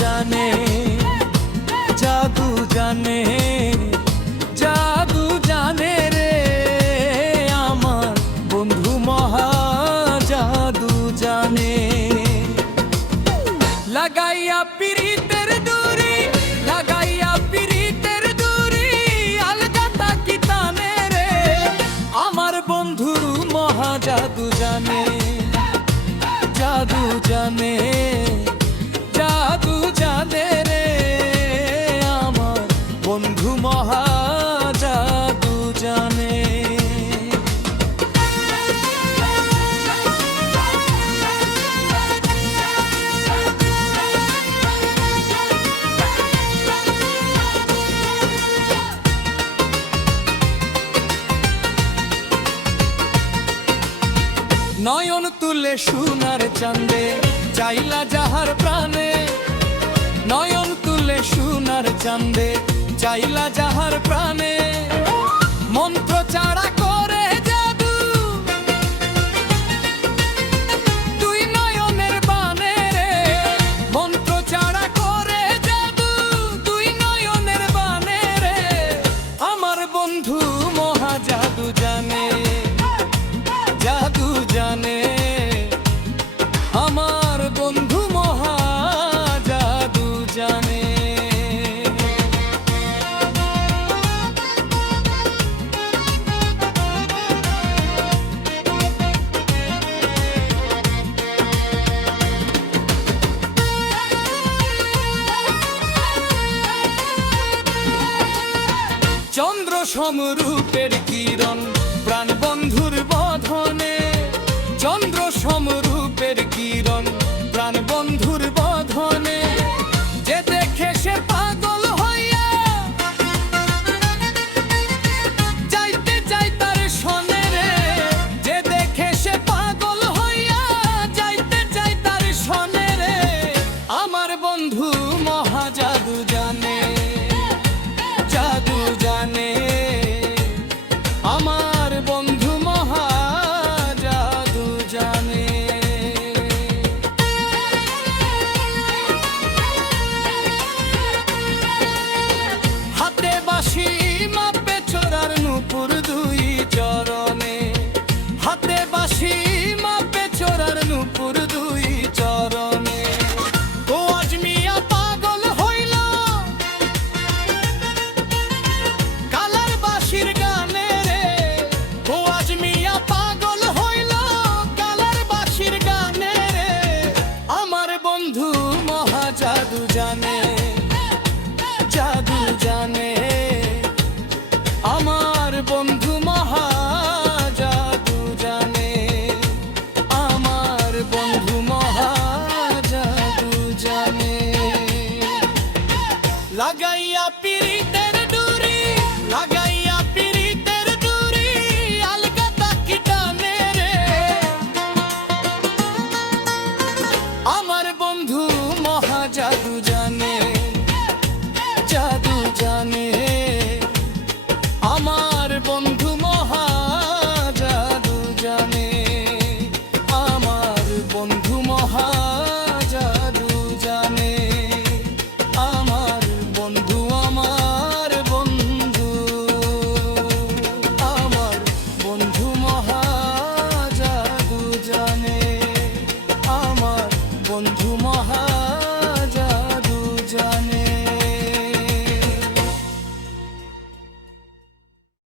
জানে, জাদু জানে, জাদু জানে রে আমার বন্ধু মহা জাদু জানে। লাগাইয়া পিরিতের দূরি, লাগাইয়া পিরিতের দূরি, আলগা তাকি তানে রে আমার বন্ধু মহা জাদু জানে, জাদু জানে, জাদু জানে রে আমার বন্ধু মহা জাদু জানে। নয়ন তুলে সোনার চাঁদে চাইলা যাহার প্রাণে, নয়ন তুলে সোনার চাঁদে চাইলা যাহার প্রাণে, মন্ত্র চারা করে জাদু দুই নয়নের বানে রে, মন্ত্র চারা করে জাদু দুই নয়নের বানে রে আমার বন্ধু মহা জাদু জানে, জাদু জানে, আমার বন্ধু মহা জাদু জানে। চন্দ্র সমরূপের কিরণ প্রাণ বন্ধুর বধনে, চন্দ্র সমরূপের কিরণ প্রাণ বন্ধুর বধনে, যে দেখে সে পাগল হইয়া যাইতে চাই তার সনে রে, যে দেখে সে পাগল হইয়া যাইতে চাই তার সনে রে আমার বন্ধু মহা জাদু জানে, জাদু জানে, আমার বন্ধু মহা জাদু জানে। হাতে বাঁশি মাপে ছোড়ার নূপুর দুই চরণে, হাতে বাঁশি মাপে ছোড়ার নূপুর দুই চরণে, ও আজ মিয়া পাগল হইল কালার বাঁশির গানে রে, ও আজ মিয়া পাগল হইল কালার বাঁশির গানে রে আমার বন্ধু মহা জাদু জানে, জাদু জানে, আমার বন্ধু মহা জাদু জানে, আমার বন্ধু মহা জাদু জানে। লাগাইয়া